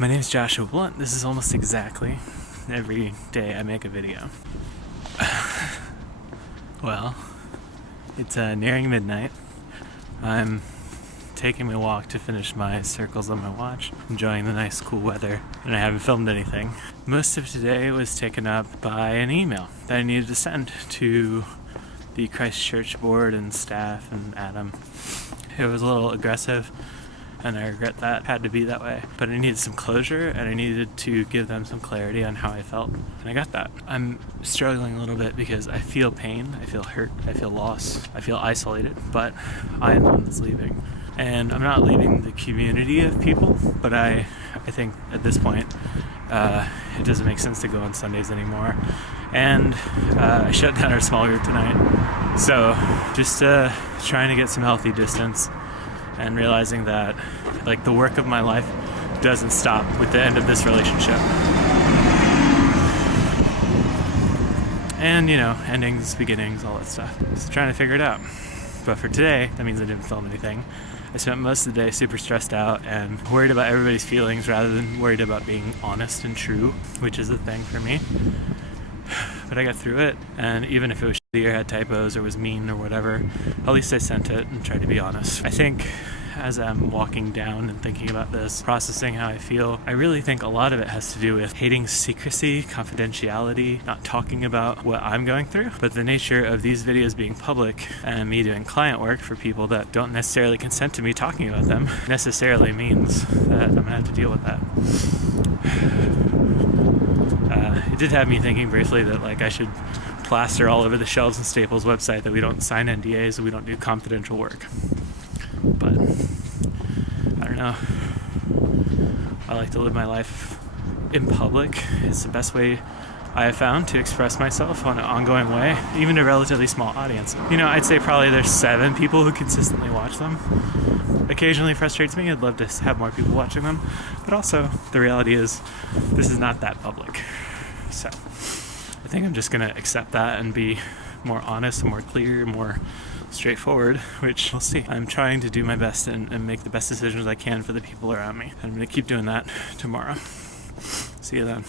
My name is Joshua Blunt. This is almost exactly every day I make a video. Well, it's nearing midnight. I'm taking my walk to finish my circles on my watch, enjoying the nice cool weather, and I haven't filmed anything. Most of today was taken up by an email that I needed to send to the Christchurch board and staff and Adam. It was a little aggressive, and I regret that it had to be that way. But I needed some closure, and I needed to give them some clarity on how I felt, and I got that. I'm struggling a little bit because I feel pain, I feel hurt, I feel loss, I feel isolated, but I am the one that's leaving. And I'm not leaving the community of people, but I think at this point, it doesn't make sense to go on Sundays anymore. And I shut down our small group tonight. So just trying to get some healthy distance and realizing that like the work of my life doesn't stop with the end of this relationship. And endings, beginnings, all that stuff. Just trying to figure it out. But for today, that means I didn't film anything. I spent most of the day super stressed out and worried about everybody's feelings rather than worried about being honest and true, which is a thing for me. But I got through it, and even if it was shitty or had typos or was mean or whatever, at least I sent it and tried to be honest. I think as I'm walking down and thinking about this, processing how I feel, I really think a lot of it has to do with hating secrecy, confidentiality, not talking about what I'm going through. But the nature of these videos being public and me doing client work for people that don't necessarily consent to me talking about them necessarily means that I'm gonna have to deal with that. It did have me thinking briefly that I should plaster all over the shelves and Staples website that we don't sign NDAs and we don't do confidential work. But I don't know. I like to live my life in public. It's the best way I have found to express myself on an ongoing way, even to a relatively small audience. I'd say probably there's 7 people who consistently watch them. Occasionally frustrates me. I'd love to have more people watching them. But also, the reality is, this is not that public. So, I think I'm just going to accept that and be more honest, more clear, more straightforward, which we'll see. I'm trying to do my best and make the best decisions I can for the people around me. I'm going to keep doing that tomorrow. See you then.